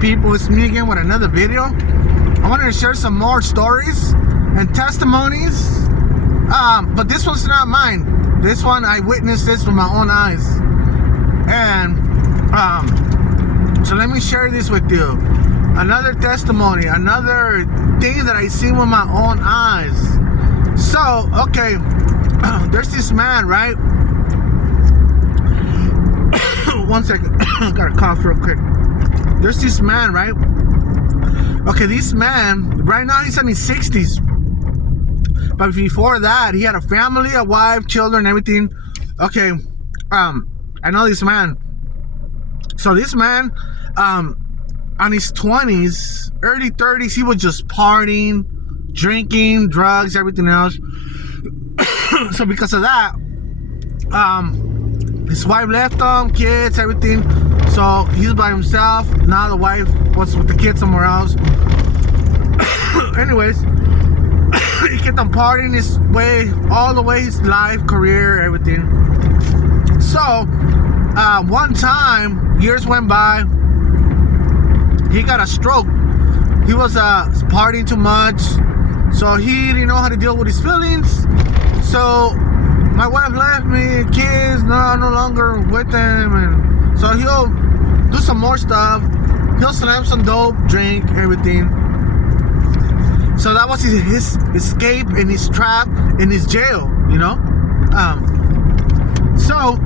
People, it's me again with another video. I wanted to share some more stories and testimonies, but this one's not mine. This one, I witnessed this with my own eyes, and so let me share this with you. Another testimony, another thing that I seen with my own eyes. So okay, there's this man, right? One second. I gotta cough real quick. There's this man, right? Okay, this man, right now he's in his 60s. But before that, he had a family, a wife, children, everything. Okay, I know this man. So this man, on his 20s, early 30s, he was just partying, drinking, drugs, everything else. So because of that, his wife left him, kids, everything. So he's by himself. Now the wife was with the kids somewhere else. Anyways, he kept on partying his way, all the way, his life, career, everything. So, one time, years went by, he got a stroke. He was partying too much. So he didn't know how to deal with his feelings. So my wife left me, kids, no longer with them, and so he'll do some more stuff. He'll slam some dope, drink, everything. So that was his escape and his trap in his jail, you know. So,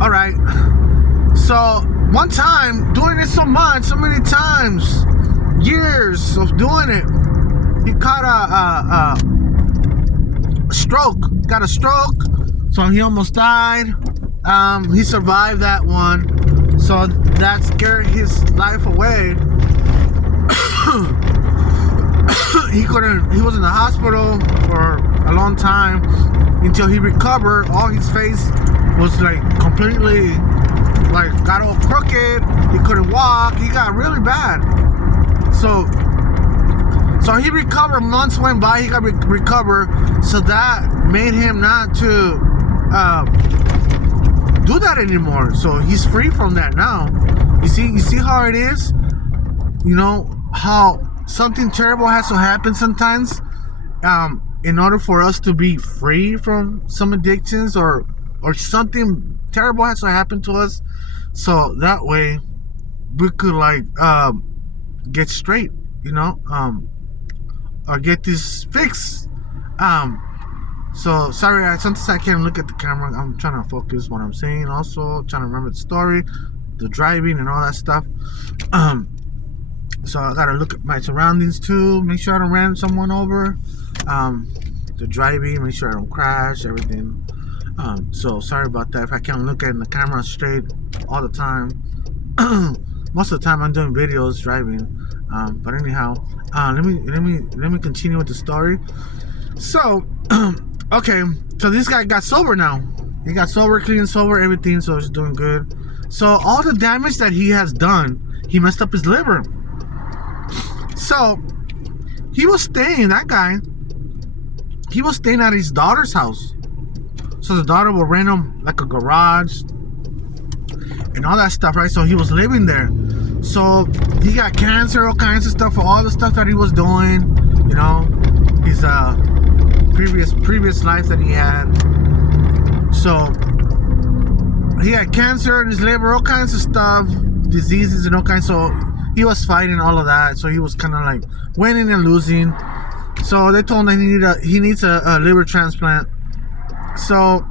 all right. So one time, doing it so much, so many times, years of doing it, he caught a stroke. Got a stroke, so he almost died. He survived that one, so that scared his life away. He was in the hospital for a long time until he recovered. All his face was like completely, like, got all crooked. He couldn't walk. He got really bad. So he recovered. Months went by. He got recovered. So that made him not to do that anymore. So he's free from that now. You see how it is. You know how something terrible has to happen sometimes, in order for us to be free from some addictions, or something terrible has to happen to us, so that way we could like get straight, you know, or get this fixed. So sorry, sometimes I can't look at the camera. I'm trying to focus what I'm saying, also trying to remember the story, the driving and all that stuff. So I gotta look at my surroundings too, make sure I don't ran someone over. The driving, make sure I don't crash, everything. So sorry about that if I can't look at the camera straight all the time. Most of the time I'm doing videos driving. But anyhow, let me continue with the story. So okay, so this guy got sober now. He got sober, clean, sober, everything, so he's doing good. So all the damage that he has done, he messed up his liver. So he was staying at his daughter's house. So the daughter will rent him like a garage and all that stuff, right? So he was living there. So he got cancer, all kinds of stuff for all the stuff that he was doing, you know, his previous life that he had. So he had cancer in his liver, all kinds of stuff, diseases and all kinds. So he was fighting all of that. So he was kind of like winning and losing. So they told him that he needs a liver transplant. So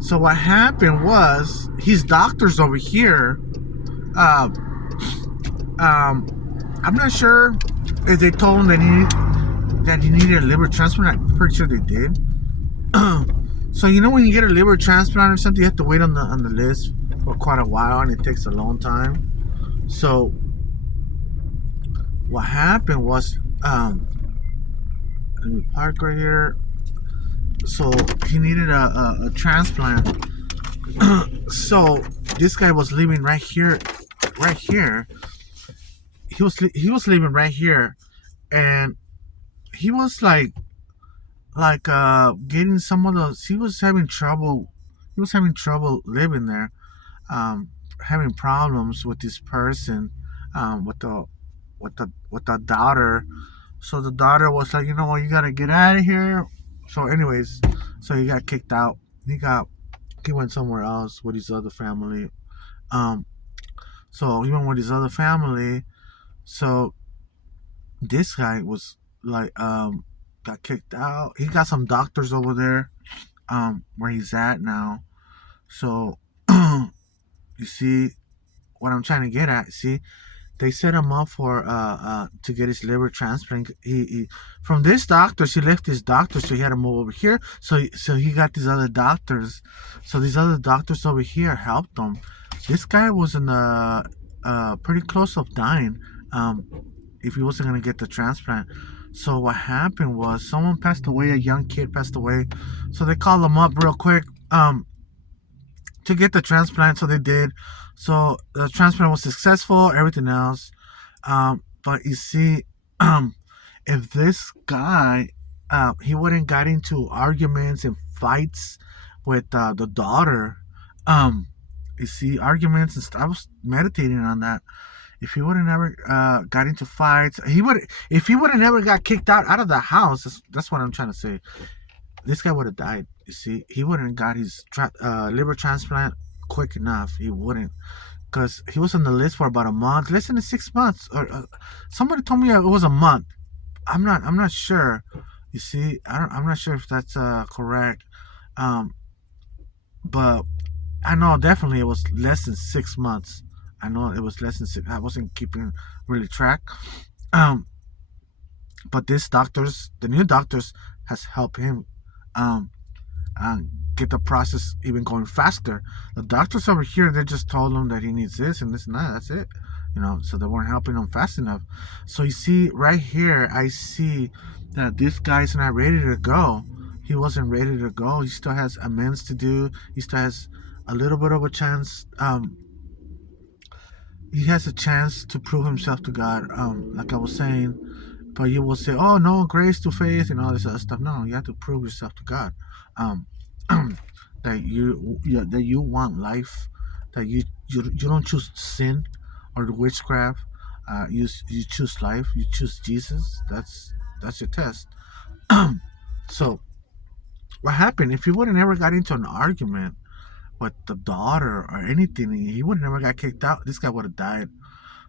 so what happened was his doctors over here, I'm not sure if they told him that he needed a liver transplant. I'm pretty sure they did. So you know when you get a liver transplant or something, you have to wait on the list for quite a while, and it takes a long time. So what happened was, let me park right here. So he needed a transplant. So this guy was living right here. He was living right here, and he was like getting some of those. He was having trouble living there. um, having problems with this person, with the daughter. So the daughter was like, you know what, you gotta get out of here. So, anyways, so he got kicked out. He got he went somewhere else with his other family. Um, so he went with his other family. So this guy was like, got kicked out. He got some doctors over there, where he's at now. So you see what I'm trying to get at. See, they set him up for to get his liver transplant. He from this doctor, he left his doctor, so he had to move over here. So he got these other doctors. So these other doctors over here helped him. This guy was in pretty close of dying. Um, if he wasn't gonna get the transplant. So what happened was someone passed away. A young kid passed away. So they called him up real quick. To get the transplant. So they did. So the transplant was successful. Everything else. But you see, if this guy, he wouldn't got into arguments and fights with the daughter. You see, arguments and stuff. I was meditating on that. If he would have never got into fights, he would. If he would have never got kicked out of the house, that's what I'm trying to say. This guy would have died. You see, he wouldn't have got his liver transplant quick enough. He wouldn't, because he was on the list for about a month, less than 6 months, or somebody told me it was a month. I'm not sure. You see, I'm not sure if that's correct. Um, but I know definitely it was less than 6 months. I know it was less than six. I wasn't keeping really track. Um, but this doctors, the new doctors, has helped him um, get the process even going faster. The doctors over here, they just told him that he needs this and this and that. That's it. So they weren't helping him fast enough. So you see, right here, I see that this guy's not ready to go. He wasn't ready to go. He still has amends to do. He still has a little bit of a chance. He has a chance to prove himself to God. Like I was saying, but you will say, "Oh no, grace to faith and all this other stuff." No, you have to prove yourself to God. Um, that you want life, that you don't choose sin or the witchcraft. You choose life. You choose Jesus. That's your test. So what happened if he would have never got into an argument with the daughter or anything? He would have never got kicked out. This guy would have died.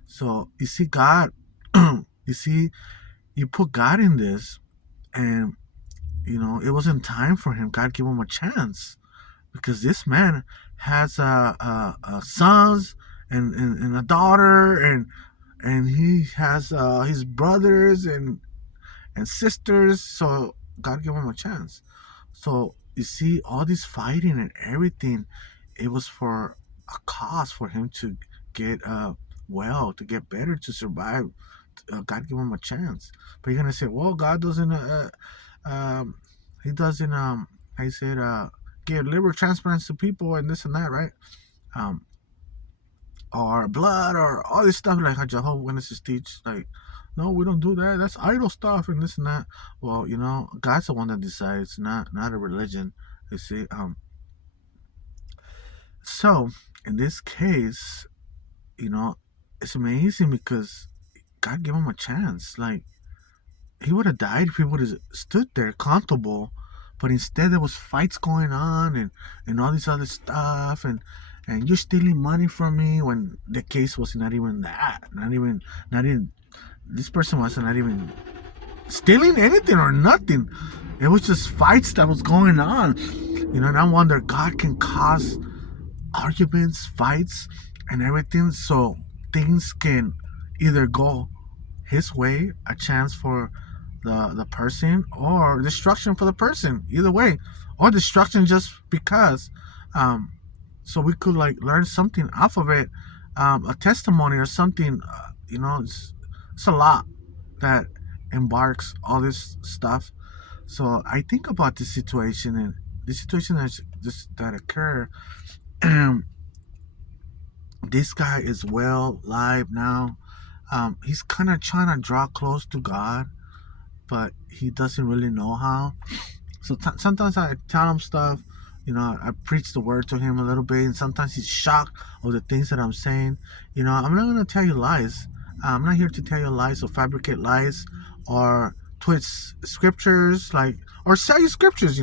So you see, God, you see, you put God in this, and it wasn't time for him. God gave him a chance because this man has sons and a daughter, and he has his brothers and sisters. So God gave him a chance. So you see, all this fighting and everything, it was for a cause for him to get well, to get better, to survive. God gave him a chance. But you're gonna say, well, God doesn't. He doesn't. I said, give liver transplants to people and this and that, right? Um, or blood or all this stuff like how Jehovah's Witnesses teach. Like, no, we don't do that. That's idol stuff and this and that. Well, God's the one that decides, not a religion. You see. So in this case, it's amazing because God gave him a chance. Like, he would have died if he would have stood there comfortable, but instead there was fights going on and all this other stuff and you're stealing money from me, when the case was not even that, not even this person was not even stealing anything or nothing. It was just fights that was going on, and I wonder, God can cause arguments, fights, and everything, so things can either go his way, a chance for the person, or destruction for the person. Either way, or destruction just because. So we could like learn something off of it, a testimony or something. It's a lot that embarks all this stuff. So I think about this situation and the situation that occurred. And this guy is well live now. He's kind of trying to draw close to God, but he doesn't really know how. So sometimes I tell him stuff, I preach the word to him a little bit, and sometimes he's shocked of the things that I'm saying. I'm not gonna tell you lies. I'm not here to tell you lies or fabricate lies or twist scriptures, like, or sell you scriptures.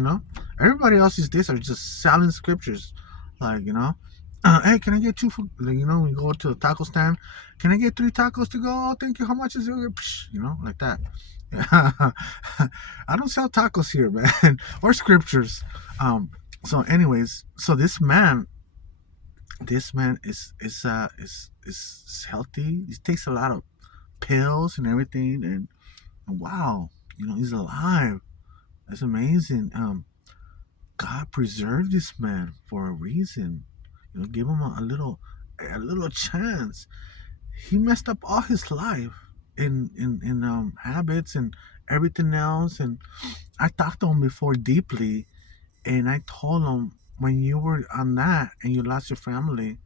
Everybody else these days are just selling scriptures, like, hey, can I get two for, like, we go to the taco stand, can I get 3 tacos to go? Oh, thank you. How much is it? Like that. I don't sell tacos here, man, or scriptures. So anyways, so this man is healthy. He takes a lot of pills and everything, and wow, he's alive. That's amazing. God preserved this man for a reason. Give him a little chance. He messed up all his life in habits and everything else. And I talked to him before deeply, and I told him, when you were on that and you lost your family,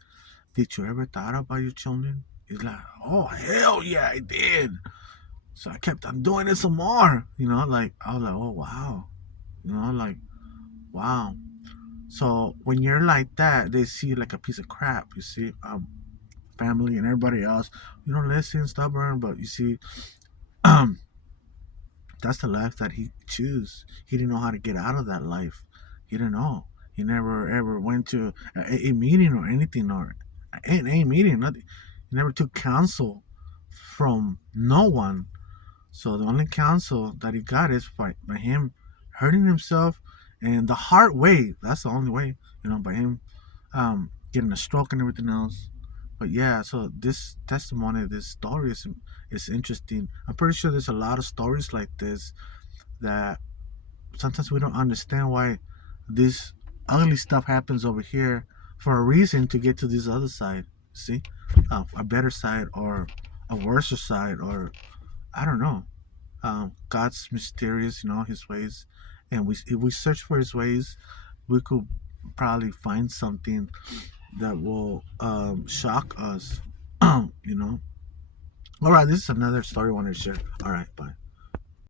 did you ever thought about your children? He's like, oh hell yeah, I did. So I kept on doing it some more. Like, I was like, oh wow. Like, wow. So when you're like that, they see you like a piece of crap. You see, family and everybody else, you don't listen, stubborn, but you see, um, that's the life that he chose. He didn't know how to get out of that life. He didn't know. He never ever went to a meeting or anything, or a meeting. Nothing. He never took counsel from no one. So the only counsel that he got is by him hurting himself, and the hard way. That's the only way, by him getting a stroke and everything else. But yeah, so this testimony, this story is interesting. I'm pretty sure there's a lot of stories like this that sometimes we don't understand why this ugly stuff happens over here for a reason to get to this other side. See, a better side or a worse side, or I don't know. God's mysterious, His ways, and if we search for His ways, we could probably find something that will shock us. you know. All right, this is another story I want to share. All right, bye.